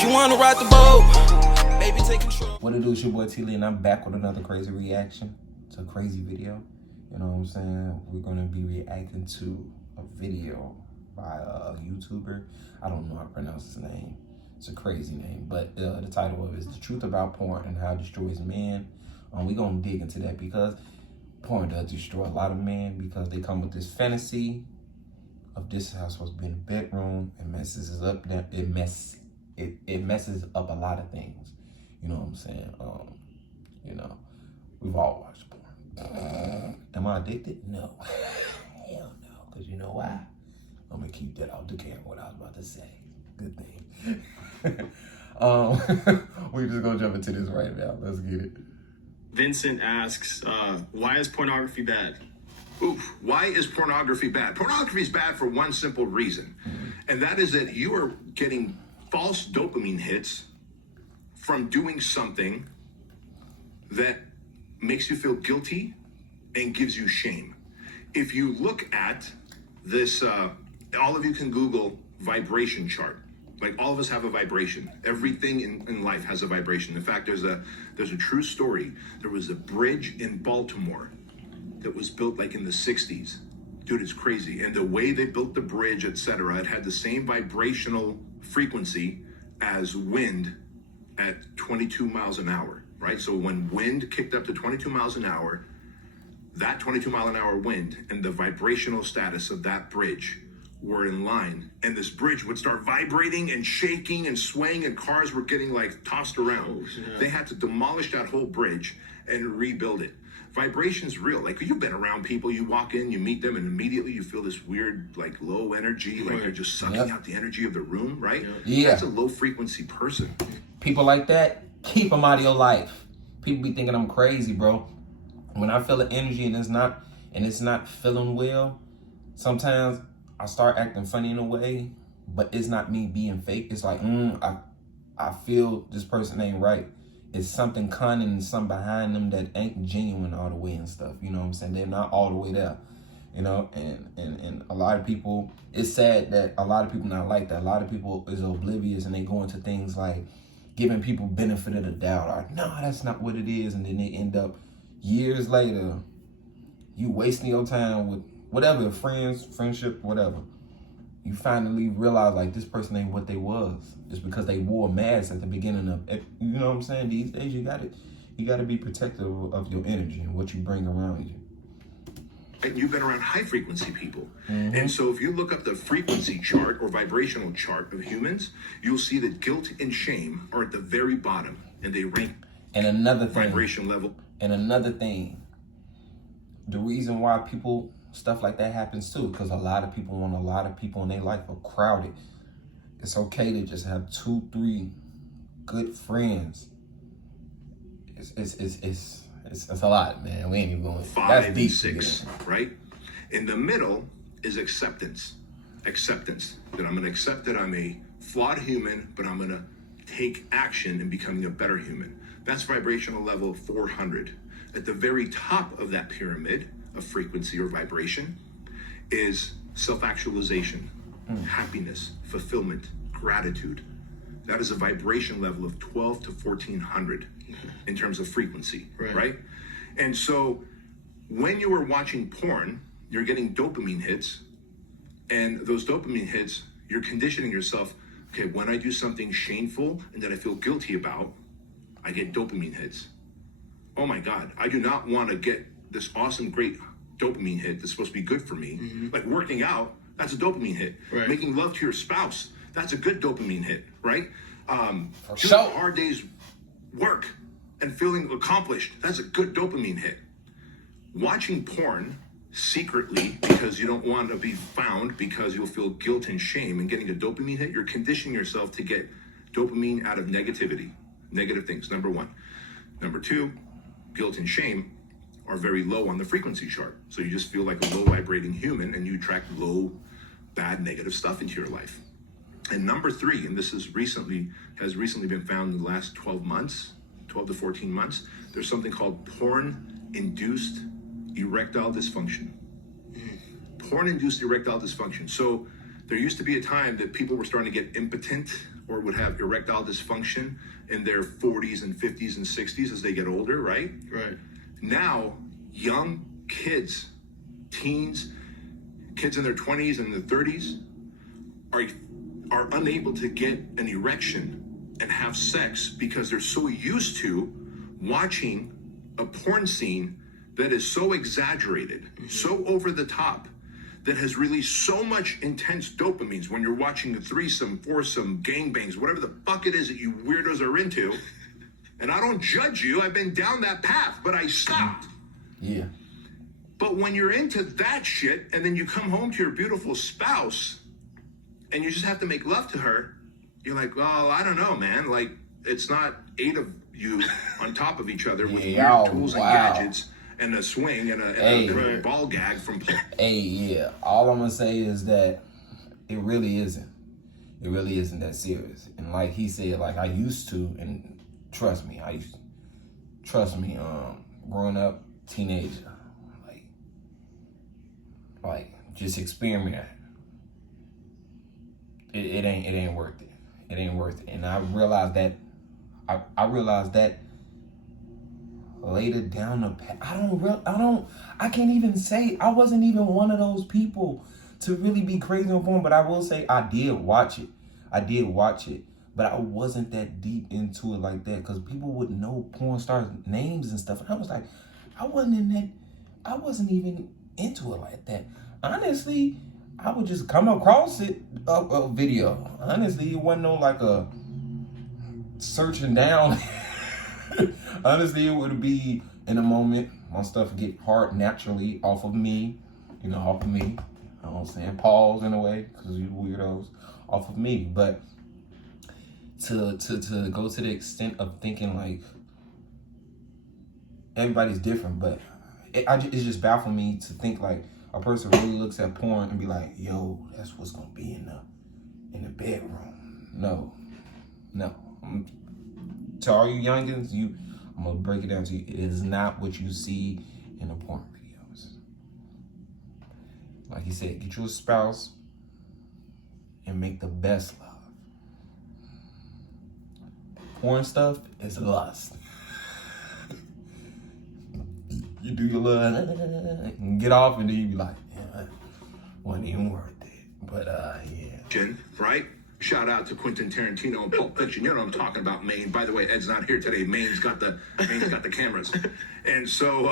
She wanna ride the boat. Baby, take control. What it do, it's your boy T-Lee, and I'm back with another crazy reaction to a crazy video. You know what I'm saying? We're gonna be reacting to a video by a YouTuber. I don't know how to pronounce his name. It's a crazy name, but the title of it is The Truth About Porn and How It Destroys Men. We're gonna dig into that because porn does destroy a lot of men because they come with this fantasy of this house supposed to be in the bedroom. It messes up that it messes up a lot of things. You know what I'm saying? You know, we've all watched porn. Am I addicted? No. Hell no. Because you know why? I'm gonna keep that off the camera, what I was about to say. Good thing. We're just gonna jump into this right now. Let's get it. Vincent asks, why is pornography bad? Oof, why is pornography bad? Pornography is bad for one simple reason, and that is that you are getting false dopamine hits from doing something that makes you feel guilty and gives you shame. If you look at this, all of you can Google vibration chart. Like, all of us have a vibration. Everything in life has a vibration. In fact, there's a true story. There was a bridge in Baltimore that was built like in the 60s. Dude, it's crazy. And the way they built the bridge, etc., it had the same vibrational frequency as wind at 22 miles an hour, right? So when wind kicked up to 22 miles an hour, that 22 mile an hour wind and the vibrational status of that bridge were in line, and this bridge would start vibrating and shaking and swaying, and cars were getting like tossed around. They had to demolish that whole bridge and rebuild it. Vibration's real. Like, you've been around people, you walk in, you meet them, and immediately you feel this weird, like, low energy, like they're just sucking out the energy of the room, right? Yeah. That's a low frequency person. People like that, keep them out of your life. People be thinking I'm crazy, bro. When I feel the energy and it's not feeling well, sometimes I start acting funny in a way, but it's not me being fake. It's like, I feel this person ain't right. It's something cunning and something behind them that ain't genuine all the way and stuff. You know what I'm saying? They're not all the way there. You know, and a lot of people, it's sad that a lot of people not like that. A lot of people is oblivious and they go into things like giving people benefit of the doubt, or no, that's not what it is, and then they end up years later, you wasting your time with whatever, friendship, whatever. You finally realize, like, this person ain't what they was just because they wore masks at the beginning of, you know what I'm saying? These days, you gotta be protective of your energy and what you bring around you. And you've been around high frequency people. And so if you look up the frequency chart or vibrational chart of humans, you'll see that guilt and shame are at the very bottom, and they rank and another thing, vibration level. And another thing, the reason why stuff like that happens too, because a lot of people in their life are crowded. It's okay to just have 2-3 good friends. It's a lot, man. We ain't even going. 5 and 6, right? In the middle is acceptance. Acceptance, that I'm going to accept that I'm a flawed human, but I'm going to take action in becoming a better human. That's vibrational level 400. At the very top of that pyramid of frequency or vibration is self-actualization, happiness, fulfillment, gratitude. That is a vibration level of 12 to 1400 in terms of frequency, right? And so when you are watching porn, you're getting dopamine hits, and those dopamine hits, you're conditioning yourself, okay, when I do something shameful and that I feel guilty about, I get dopamine hits. Oh my God, I do not want to get this awesome, great dopamine hit that's supposed to be good for me. Like working out, that's a dopamine hit. Making love to your spouse, that's a good dopamine hit, right? Doing a hard day's work and feeling accomplished, that's a good dopamine hit. Watching porn secretly because you don't want to be found, because you'll feel guilt and shame, and getting a dopamine hit, you're conditioning yourself to get dopamine out of negativity, negative things, number one. Number two, guilt and shame are very low on the frequency chart. So you just feel like a low vibrating human, and you attract low, bad, negative stuff into your life. And number three, and this has recently been found in the last 12 to 14 months, there's something called porn-induced erectile dysfunction. Porn-induced erectile dysfunction. So there used to be a time that people were starting to get impotent or would have erectile dysfunction in their 40s and 50s and 60s as they get older, right? Right. Now, young kids, teens, kids in their 20s and their 30s are unable to get an erection and have sex because they're so used to watching a porn scene that is so exaggerated, so over the top, that has released so much intense dopamines when you're watching a threesome, foursome, gangbangs, whatever the fuck it is that you weirdos are into. And I don't judge you. I've been down that path, but I stopped. Yeah. But when you're into that shit and then you come home to your beautiful spouse and you just have to make love to her, you're like, well, I don't know, man. Like, it's not 8 of you on top of each other with weird tools and gadgets and a swing and a ball gag from... Hey, yeah. All I'm going to say is that it really isn't. It really isn't that serious. And like he said, like I used to, and trust me, growing up, teenager, like just experiment. It ain't worth it. It ain't worth it. And I realized that later down the path. I can't even say I wasn't even one of those people to really be crazy on porn, but I will say I did watch it, but I wasn't that deep into it like that because people would know porn stars' names and stuff. And I was like, I wasn't even into it like that. Honestly, I would just come across it, a video. Honestly, it wasn't no like a searching down. Honestly, it would be in a moment. My stuff would get hard naturally off of me. You know, off of me. You know what I'm saying? Pause in a way, because you weirdos. Off of me. But to go to the extent of thinking like everybody's different, but it's just baffling me to think like a person really looks at porn and be like, yo, that's what's gonna be in the bedroom. No. To all you youngins, I'm gonna break it down to you. It is not what you see in the porn videos. Like he said, get you a spouse and make the best love. Porn stuff is lust. You do your love and get off, and then you be like, yeah, wasn't even worth it. But yeah. Right? Shout out to Quentin Tarantino and Pulp Fiction. You know what I'm talking about, Maine. By the way, Ed's not here today. Maine's got the cameras. And so,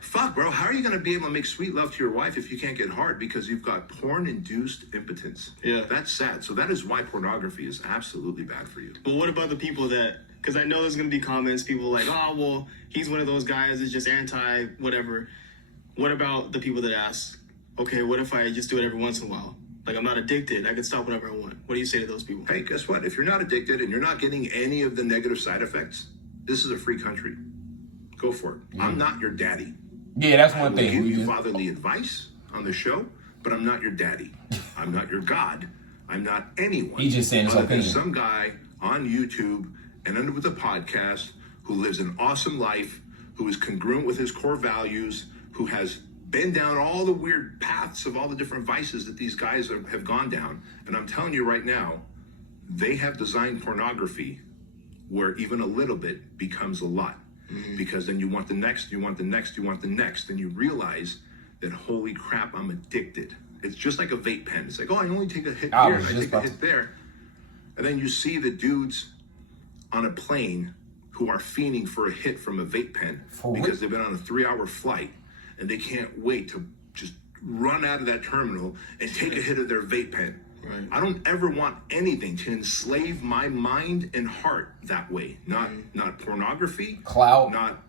fuck, bro, how are you going to be able to make sweet love to your wife if you can't get hard because you've got porn-induced impotence? Yeah. That's sad. So that is why pornography is absolutely bad for you. But what about the people that, because I know there's going to be comments, people like, oh, well, he's one of those guys that's just anti-whatever. What about the people that ask, okay, what if I just do it every once in a while? Like, I'm not addicted. I can stop whenever I want. What do you say to those people? Hey, guess what? If you're not addicted and you're not getting any of the negative side effects, this is a free country. Go for it. Yeah. I'm not your daddy. Yeah, that's one thing. I will give you fatherly advice on the show, but I'm not your daddy. I'm not your God. I'm not anyone. He's just saying his opinion. There's some guy on YouTube and under with a podcast who lives an awesome life, who is congruent with his core values, who has been down all the weird paths of all the different vices that these guys have gone down. And I'm telling you right now, they have designed pornography where even a little bit becomes a lot. Mm-hmm. Because then you want the next, you want the next, you want the next. And you realize that, holy crap, I'm addicted. It's just like a vape pen. It's like, oh, I only take a hit here, and I take a hit there. And then you see the dudes on a plane who are fiending for a hit from a vape pen because they've been on a 3-hour flight. And they can't wait to just run out of that terminal and take a hit of their vape pen. Right. I don't ever want anything to enslave my mind and heart that way. Not pornography, clout, not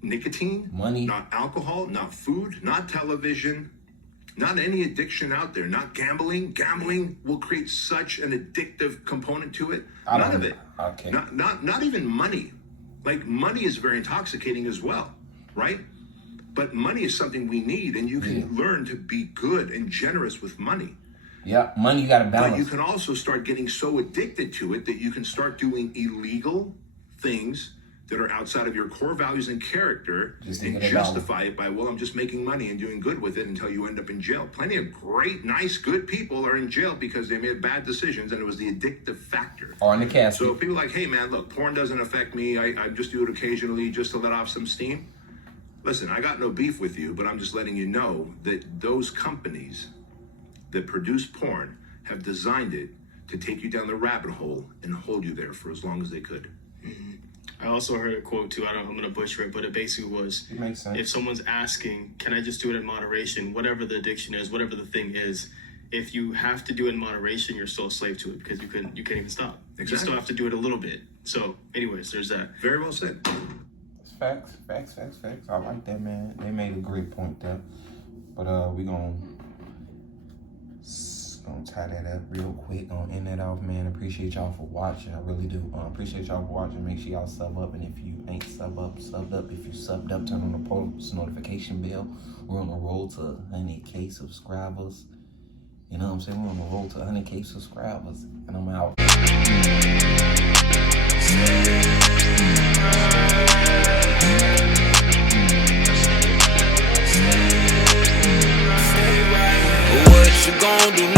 nicotine, money, not alcohol, not food, not television, not any addiction out there. Not gambling. Gambling will create such an addictive component to it. None of it. Okay. Not even money. Like, money is very intoxicating as well, right? But money is something we need, and you can learn to be good and generous with money. Yeah, money you got to balance. But you can also start getting so addicted to it that you can start doing illegal things that are outside of your core values and character Just and thinking about justify it by, well, I'm just making money and doing good with it until you end up in jail. Plenty of great, nice, good people are in jail because they made bad decisions and it was the addictive factor. Or in the casket. So people are like, hey man, look, porn doesn't affect me. I just do it occasionally just to let off some steam. Listen, I got no beef with you, but I'm just letting you know that those companies that produce porn have designed it to take you down the rabbit hole and hold you there for as long as they could. Mm-hmm. I also heard a quote too. I'm going to butcher it, but it basically was, It makes sense. if someone's asking, can I just do it in moderation, whatever the addiction is, whatever the thing is, if you have to do it in moderation, you're still a slave to it because you can't even stop. Exactly. You still have to do it a little bit. So anyways, there's that. Very well said. Facts. I like that, man. They made a great point there. But we gonna tie that up real quick. Gonna end that off, man. Appreciate y'all for watching. I really do. Appreciate y'all for watching. Make sure y'all sub up, and if you ain't subbed up. If you subbed up, turn on the post notification bell. We're on the road to 100K subscribers. You know what I'm saying? We're on the road to 100K subscribers, and I'm out. What you gon' do now?